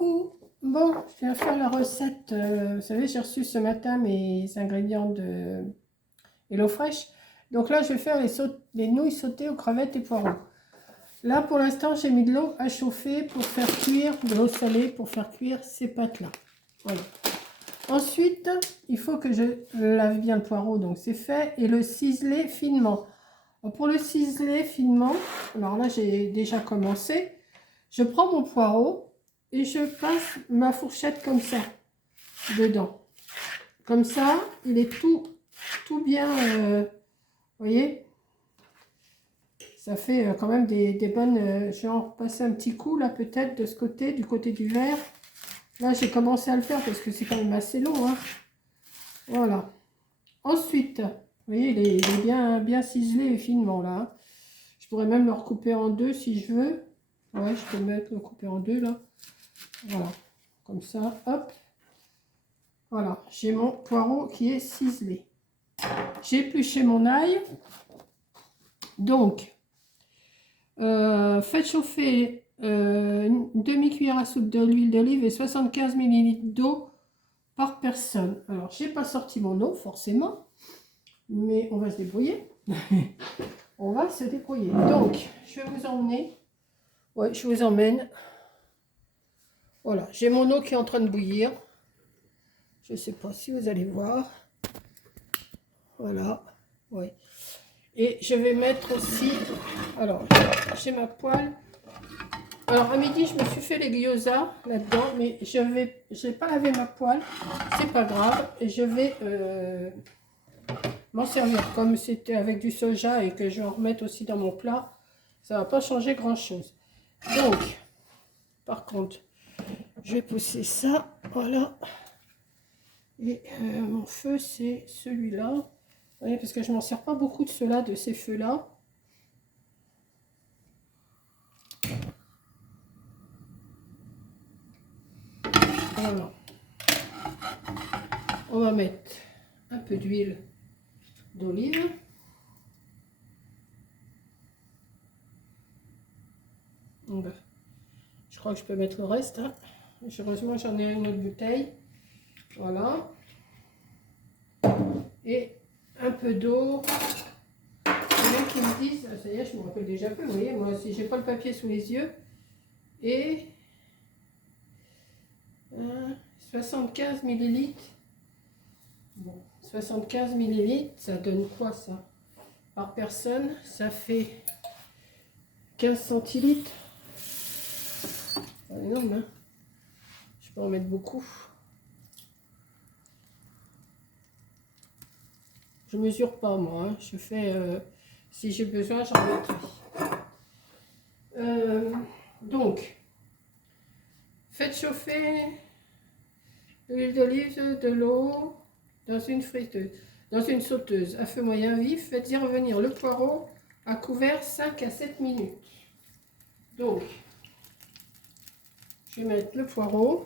Coucou. Bon, je viens faire la recette. Vous savez, j'ai reçu ce matin mes ingrédients de HelloFresh. Donc là, je vais faire les nouilles sautées aux crevettes et poireaux. Là, pour l'instant, j'ai mis de l'eau à chauffer pour faire cuire, de l'eau salée pour faire cuire ces pâtes-là. Voilà. Ensuite, il faut que je lave bien le poireau, donc c'est fait, et le ciseler finement. Alors, pour le ciseler finement, alors là, j'ai déjà commencé. Je prends mon poireau et je passe ma fourchette comme ça, dedans. Comme ça, il est tout bien, vous voyez. Ça fait quand même des bonnes... je vais en passer un petit coup, là, peut-être, de ce côté, du côté du vert. Là, j'ai commencé à le faire parce que c'est quand même assez long, hein. Voilà. Ensuite, vous voyez, il est bien ciselé et finement, là. Je pourrais même le recouper en deux si je veux. Ouais, je peux le couper en deux, là. Voilà. Comme ça, hop. Voilà, j'ai mon poireau qui est ciselé. J'ai épluché mon ail. Donc, faites chauffer une demi-cuillère à soupe d'huile d'olive et 75 ml d'eau par personne. Alors, j'ai pas sorti mon eau, forcément, mais on va se débrouiller. On va se débrouiller. Donc, je vais vous emmener. Ouais, je vous emmène. Voilà, j'ai mon eau qui est en train de bouillir. Je ne sais pas si vous allez voir. Voilà, oui. Et je vais mettre aussi, alors j'ai ma poêle. Alors à midi je me suis fait les gyoza là-dedans, mais j'ai pas lavé ma poêle, c'est pas grave. Et je vais m'en servir comme c'était avec du soja et que je vais en remettre aussi dans mon plat. Ça va pas changer grand chose. Donc, par contre, je vais pousser ça, voilà. Et mon feu c'est celui-là. Oui, parce que je m'en sers pas beaucoup de cela, de ces feux-là. Voilà. On va mettre un peu d'huile d'olive. Je crois que je peux mettre le reste. Hein. Heureusement, j'en ai une autre bouteille. Voilà. Et un peu d'eau. Il y en a qui me disent, ça y est, je me rappelle déjà plus, vous voyez, moi si j'ai pas le papier sous les yeux. Et 75 millilitres. Bon, 75 millilitres, ça donne quoi ça? Par personne, ça fait 15 centilitres. C'est énorme, hein? Je peux en mettre beaucoup. Je mesure pas moi, hein. Je fais, si j'ai besoin, j'en mettrai. Donc, faites chauffer de l'huile d'olive, de l'eau dans une friteuse, dans une sauteuse à feu moyen vif. Faites-y revenir le poireau à couvert 5 à 7 minutes. Donc, je vais mettre le poireau.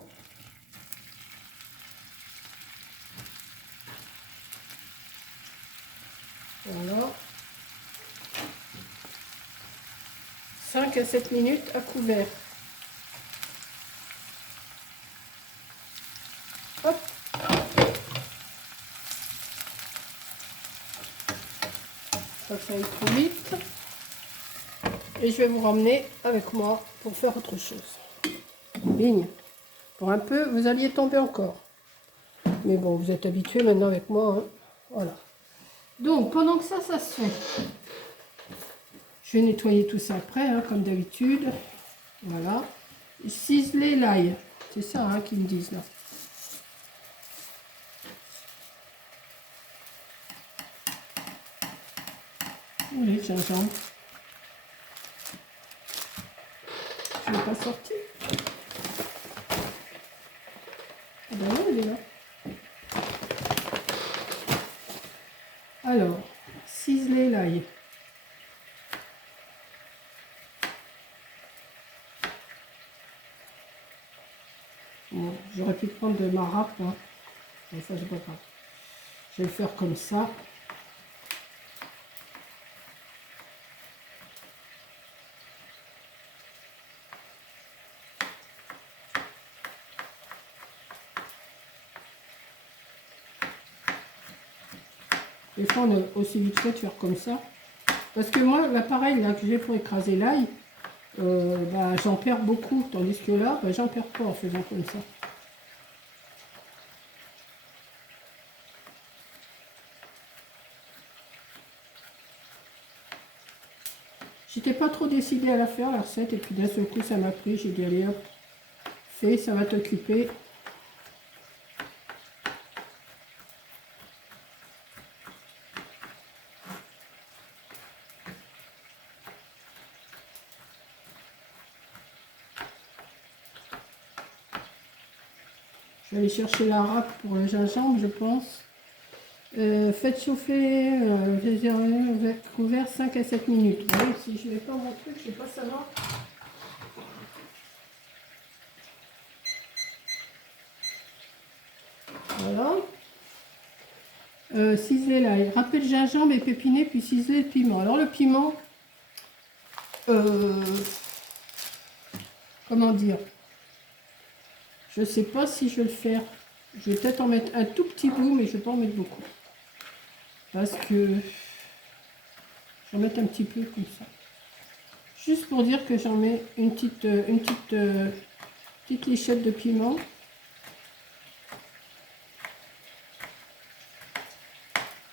Voilà. 5 à 7 minutes à couvert. Hop. Ça aille trop vite. Et je vais vous ramener avec moi pour faire autre chose. Ligne. Pour un peu, vous alliez tomber encore. Mais bon, vous êtes habitués maintenant avec moi. Hein. Voilà. Donc, pendant que ça se fait, je vais nettoyer tout ça après, hein, comme d'habitude. Voilà. Ciseler l'ail. C'est ça hein, qu'ils me disent là. Oui, gingembre. Je ne l'ai pas sorti. Ah ben non, il est là. Alors, ciseler l'ail. Bon, j'aurais pu prendre de ma râpe, hein. Mais ça, je peux pas. Je vais le faire comme ça. Des fois, on a aussi vite fait de faire comme ça. Parce que moi, l'appareil là que j'ai pour écraser l'ail, bah, j'en perds beaucoup. Tandis que là, bah, j'en perds pas en faisant comme ça. J'étais pas trop décidée à la faire, la recette. Et puis d'un seul coup, ça m'a pris. J'ai dit, allez hop, fais, ça va t'occuper. Je vais aller chercher la râpe pour le gingembre, je pense. Faites chauffer couvert 5 à 7 minutes. Vous voyez, si je n'ai pas mon truc, je ne sais pas savoir. Voilà. Ciseler l'ail. Râpez le gingembre et pépiner, puis ciseler le piment. Alors le piment, comment dire, je ne sais pas si je vais le faire. Je vais peut-être en mettre un tout petit bout, mais je ne vais pas en mettre beaucoup. Parce que j'en mets un petit peu comme ça. Juste pour dire que j'en mets une petite lichette de piment.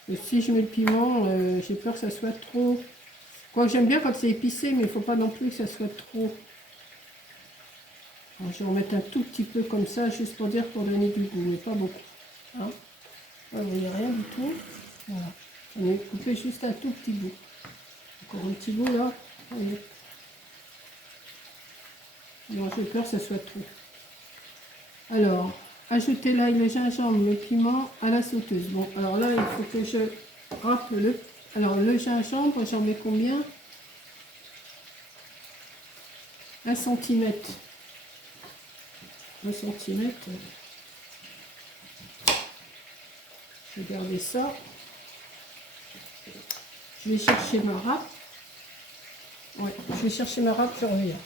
Et si je mets le piment, j'ai peur que ça soit trop... Quoi, j'aime bien quand c'est épicé, mais il ne faut pas non plus que ça soit trop... Alors, je vais en mettre un tout petit peu comme ça, juste pour dire, pour donner du goût, mais pas beaucoup. Hein, vous voyez rien du tout. Voilà. J'en ai coupé juste un tout petit bout. Encore un petit bout là. Voyez. Non, j'ai peur que ça soit trop. Alors, ajoutez l'ail, le gingembre, le piment à la sauteuse. Bon, alors là, il faut que je râpe le... Alors, le gingembre, j'en mets combien? 1 centimètre. 1 centimètre. Je vais garder ça. Je vais chercher ma râpe. Ouais, je vais chercher ma râpe, je reviens.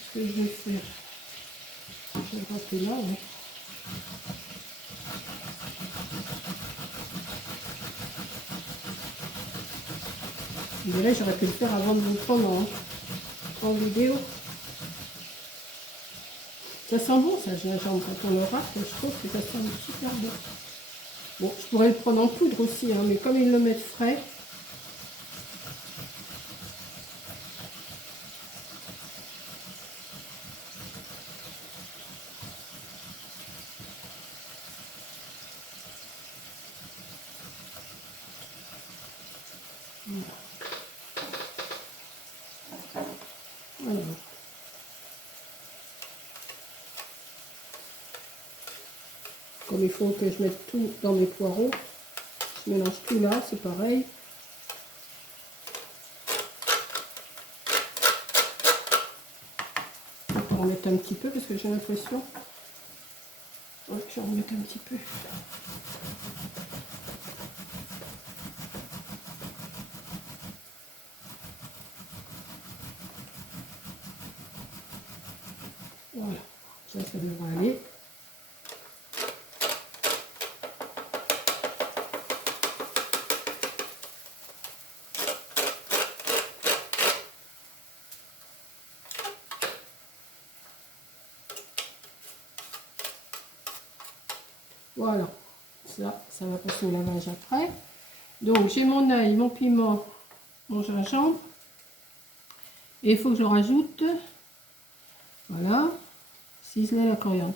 Ce que je vais faire, je vais râper là. Ouais. Vous verrez, j'aurais pu le faire avant de vous prendre en vidéo. Ça sent bon, ça, gingembre. Quand on le râpe, je trouve que ça sent super bon. Bon, je pourrais le prendre en poudre aussi, hein, mais comme ils le mettent frais, voilà. Comme il faut que je mette tout dans mes poireaux, je mélange tout là, c'est pareil. Je vais en mettre un petit peu parce que j'ai l'impression. Ouais, je vais en mettre un petit peu. Voilà, ça devrait aller. Voilà, ça va passer au lavage après. Donc j'ai mon ail, mon piment, mon gingembre. Et il faut que je le rajoute. Voilà, ciseler la coriandre.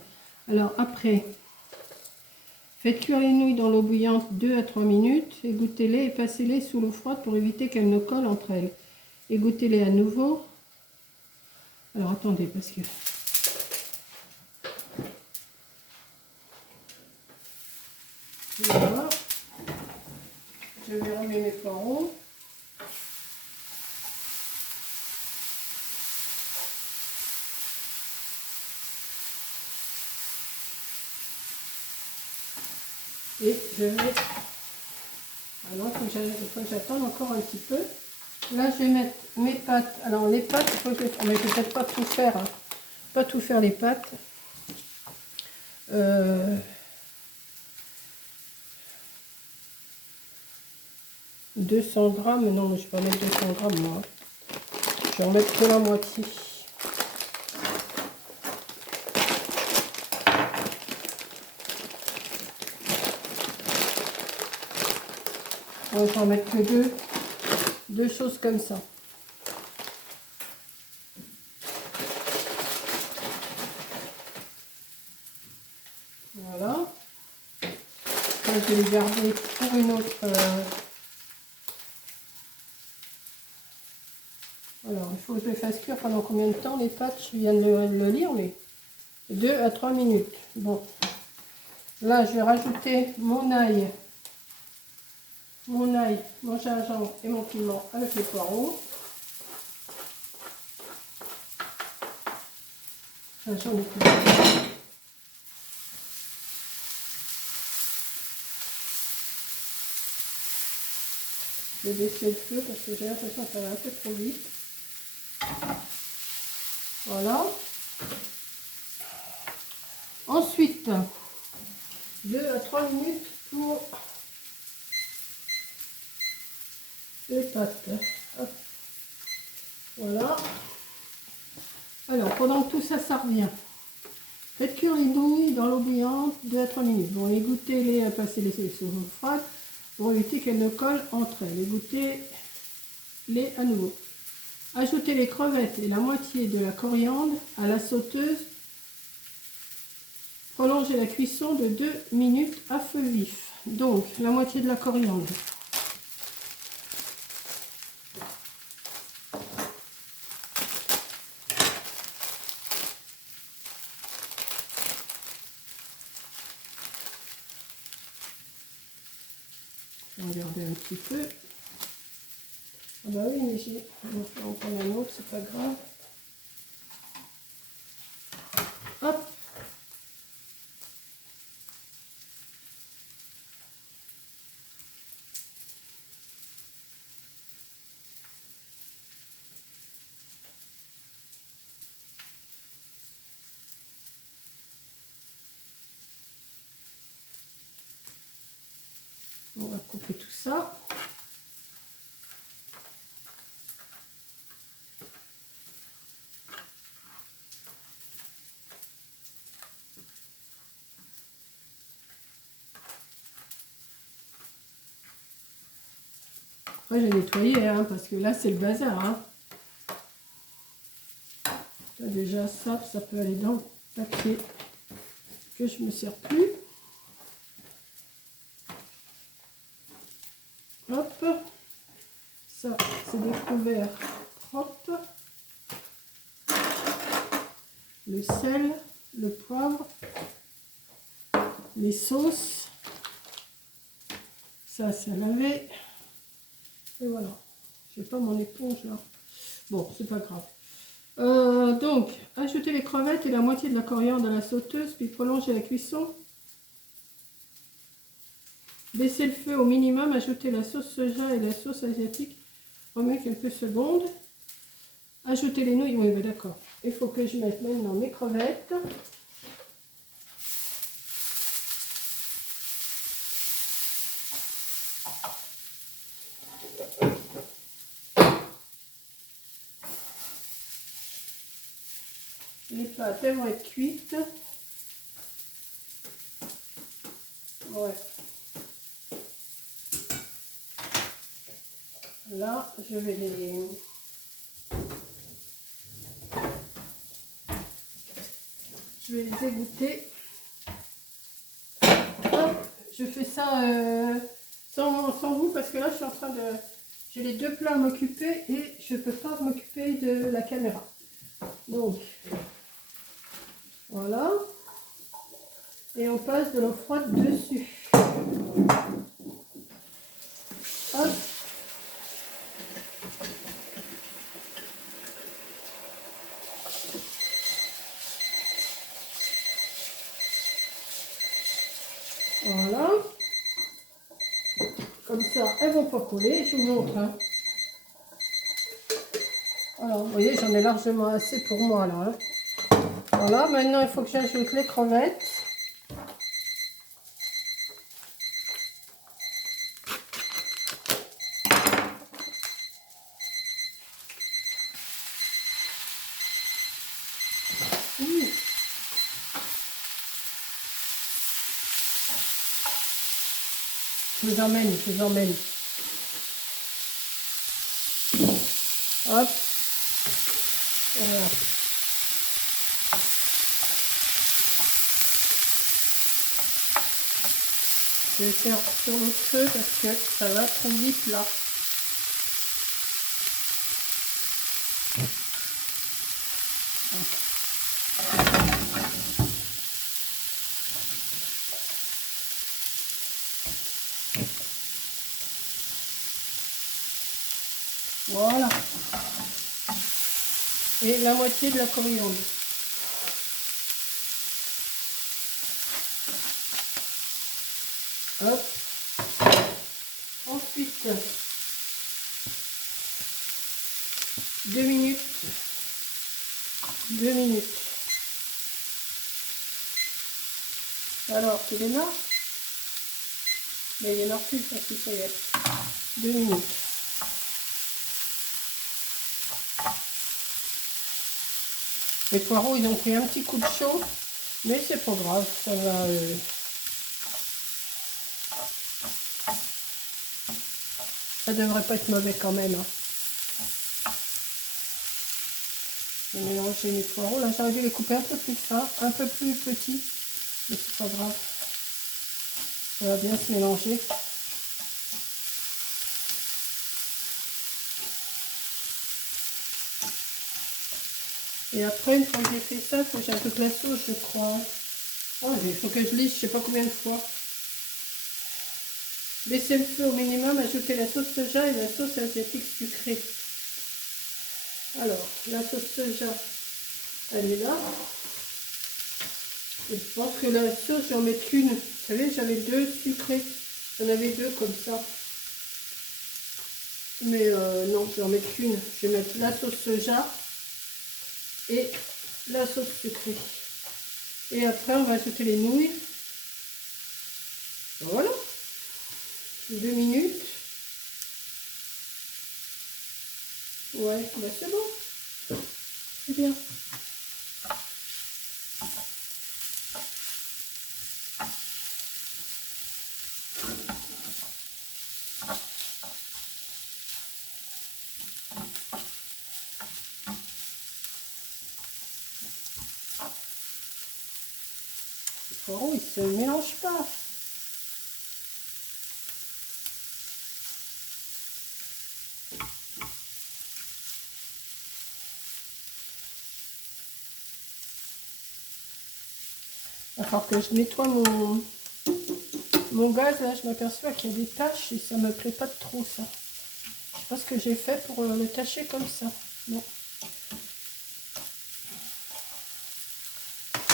Alors après, faites cuire les nouilles dans l'eau bouillante 2 à 3 minutes. Égouttez-les et passez-les sous l'eau froide pour éviter qu'elles ne collent entre elles. Égouttez-les à nouveau. Alors attendez, parce que... Voilà. Je vais remettre mes poireaux. Et je vais... Alors, il faut que j'attende encore un petit peu. Là, je vais mettre mes pâtes. Alors, les pâtes, il faut que je... On ne peut peut-être pas tout faire. Hein. Pas tout faire les pâtes. 200 grammes. Non, je ne vais pas mettre 200 grammes, moi. Je vais en mettre que la moitié. On va en mettre que deux choses comme ça. Voilà. Là, je vais les garder pour une autre. Alors, il faut que je les fasse cuire pendant combien de temps les pâtes? Je viens de le lire, mais 2 à 3 minutes. Bon. Là, je vais rajouter mon ail, mon gingembre et mon piment avec les poireaux. Gingembre et piment. Je vais baisser le feu parce que j'ai l'impression que ça va un peu trop vite. Voilà. Ensuite, 2 à 3 minutes pour les pâtes. Hop. Voilà. Alors, pendant que tout ça, ça revient. Faites cuire les nouilles dans l'eau bouillante 2 à 3 minutes. Bon, égouttez-les, passer les sous froide pour éviter qu'elles ne collent entre elles. Égouttez-les à nouveau. Ajoutez les crevettes et la moitié de la coriandre à la sauteuse. Prolongez la cuisson de 2 minutes à feu vif. Donc, la moitié de la coriandre. Je vais regarder un petit peu. Ah bah oui, mais j'ai... Bon, je vais en prendre un autre, c'est pas grave. Hop. On va couper tout ça. Après, j'ai nettoyé, hein, parce que là, c'est le bazar. Hein. Là, déjà, ça peut aller dans le papier que je ne me sers plus. Hop. Ça, c'est des couverts propres. Le sel, le poivre, les sauces. Ça, c'est à laver. Et voilà. Je n'ai pas mon éponge là. Bon, c'est pas grave. Donc, ajoutez les crevettes et la moitié de la coriandre à la sauteuse, puis prolongez la cuisson. Baissez le feu au minimum, ajoutez la sauce soja et la sauce asiatique. Remuez quelques secondes. Ajoutez les nouilles. Oui, ben d'accord. Il faut que je mette maintenant mes crevettes. Les pâtes, elles vont être cuites. Ouais. Là, je vais les égoutter. Hop, je fais ça sans vous parce que là, je suis en train de... J'ai les deux plats à m'occuper et je ne peux pas m'occuper de la caméra. Donc, voilà. Et on passe de l'eau froide dessus. Hop. Voilà. Comme ça, elles vont pas couler. Je vous montre. Hein. Alors, vous voyez, j'en ai largement assez pour moi là. Hein. Voilà, maintenant il faut que j'ajoute les crevettes. Je vous emmène, je vous emmène. Hop. Voilà. Je vais faire sur le feu parce que ça va trop vite là. Voilà. Et la moitié de la coriandre. Hop. Ensuite, 2 minutes. 2 minutes. Alors, tu démarres? Mais il démarre plus, parce que ça y est. 2 minutes. Les poireaux, ils ont pris un petit coup de chaud, mais c'est pas grave, ça va. Ça devrait pas être mauvais quand même. Hein. Je vais mélanger mes poireaux. Là, j'aurais dû les couper un peu plus fin, un peu plus petits, mais c'est pas grave. Ça va bien se mélanger. Et après, une fois que j'ai fait ça, il faut que j'ajoute la sauce, je crois. Oh, il faut que je lisse, je sais pas combien de fois. Baissez le feu au minimum, ajoutez la sauce soja et la sauce asiatique sucrée. Alors, la sauce soja, elle est là. Et je pense que la sauce, j'en mets qu'une. Vous savez, j'avais 2 sucrées. J'en avais 2 comme ça. Mais non, j'en mets qu'une. Je vais mettre la sauce soja et la sauce sucrée. Et après, on va ajouter les nouilles. Voilà. 2 minutes. Ouais, bah c'est bon. C'est bien. Les poireaux, ils se mélangent pas. Il va falloir que je nettoie mon gaz. Là, je m'aperçois qu'il y a des taches et ça me plaît pas trop ça. Je sais pas ce que j'ai fait pour le tacher comme ça. Bon.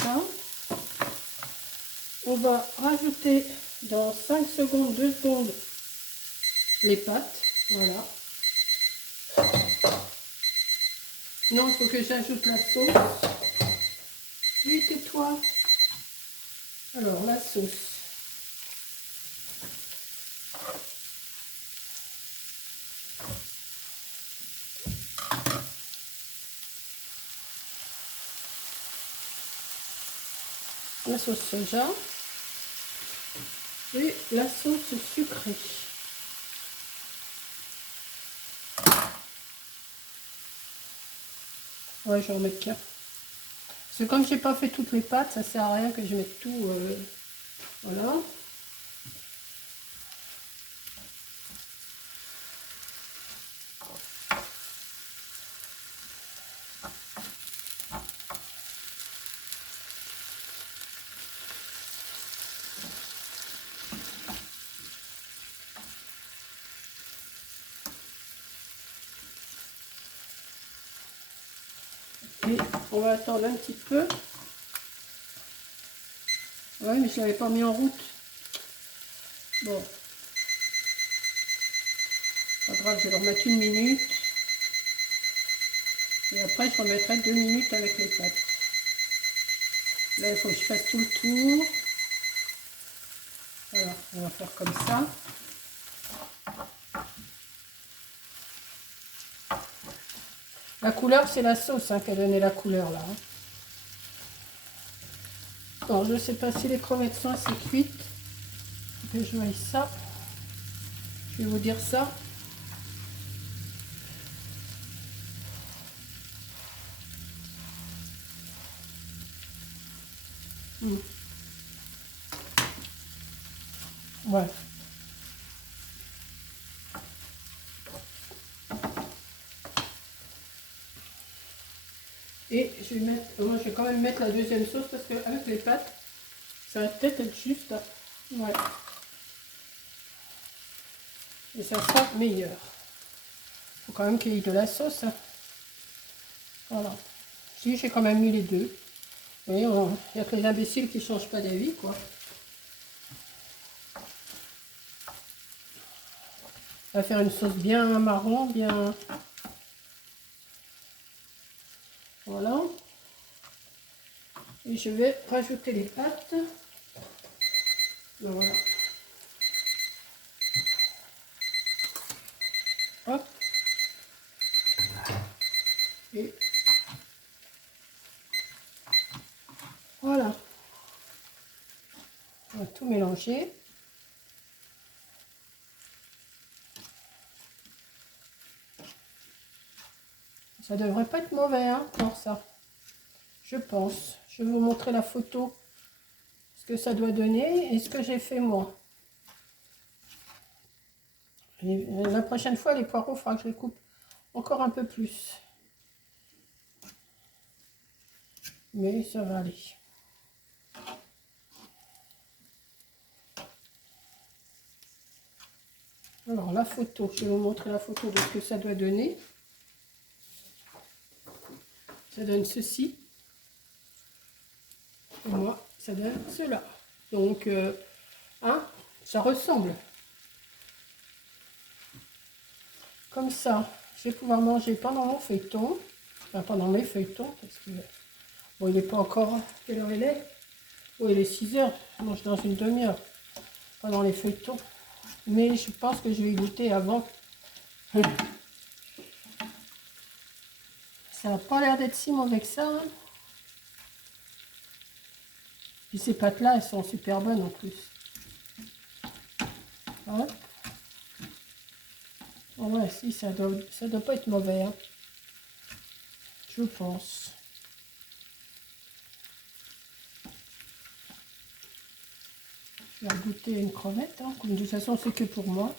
Ça. On va rajouter dans 5 secondes, 2 secondes, les pâtes. Voilà. Non, il faut que j'ajoute la sauce. Oui, tais-toi. Alors, la sauce. La sauce soja. Et la sauce sucrée. Ouais, je vais en mettre qu'un. Parce que comme j'ai pas fait toutes les pâtes, ça sert à rien que je mette tout. Voilà. Et on va attendre un petit peu. Ouais, mais je l'avais pas mis en route. Bon. Pas grave, je vais leur mettre 1 minute. Et après, je remettrai 2 minutes avec les pâtes. Là, il faut que je fasse tout le tour. Voilà, on va faire comme ça. La couleur, c'est la sauce qui a donné la couleur là. Bon, je ne sais pas si les crevettes sont assez cuites. Que je voie ça. Je vais vous dire ça. Ouais. Et je vais mettre, moi je vais quand même mettre la deuxième sauce parce qu'avec les pâtes, ça va peut-être être juste. Ouais. Et ça sera meilleur. Il faut quand même qu'il y ait de la sauce. Voilà. Si j'ai quand même mis les deux. Vous voyez, il n'y a que les imbéciles qui ne changent pas d'avis, quoi. On va faire une sauce bien marron, bien... Voilà. Et je vais rajouter les pâtes. Voilà. Hop. Et voilà. On va tout mélanger. Ça devrait pas être mauvais, hein, pour ça. Je pense. Je vais vous montrer la photo. Ce que ça doit donner et ce que j'ai fait moi. Et la prochaine fois, les poireaux, il faudra que je les coupe encore un peu plus. Mais ça va aller. Alors la photo, je vais vous montrer la photo de ce que ça doit donner. Ça donne ceci. Et moi, ça donne cela. Donc, hein, ça ressemble. Comme ça, je vais pouvoir manger pendant mon feuilleton. Enfin, pendant mes feuilletons, parce que bon, il n'est pas encore... Quelle heure il est? Oui, il est 6 heures. Je mange dans une demi-heure. Pendant les feuilletons. Mais je pense que je vais y goûter avant. Ça n'a pas l'air d'être si mauvais que ça. Hein. Puis ces pâtes-là, elles sont super bonnes en plus. Hein? Oh ouais, si, ça doit pas être mauvais. Hein. Je pense. Je vais goûter une crevette. Hein. De toute façon, c'est que pour moi.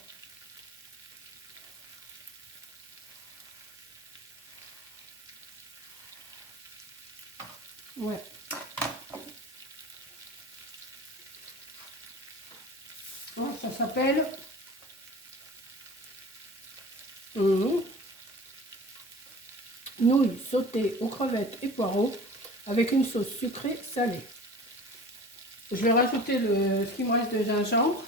Ouais. Bon, ça s'appelle nouilles sautées aux crevettes et poireaux avec une sauce sucrée salée. Je vais rajouter ce qui me reste de gingembre.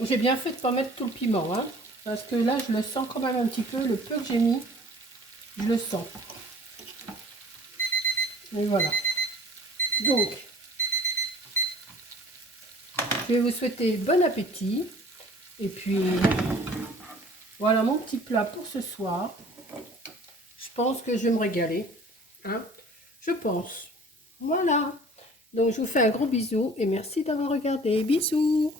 J'ai bien fait de ne pas mettre tout le piment, hein, parce que là, je le sens quand même un petit peu. Le peu que j'ai mis, je le sens. Et voilà. Donc, je vais vous souhaiter bon appétit. Et puis, voilà mon petit plat pour ce soir. Je pense que je vais me régaler. Hein, je pense. Voilà. Donc, je vous fais un gros bisou et merci d'avoir regardé. Bisous.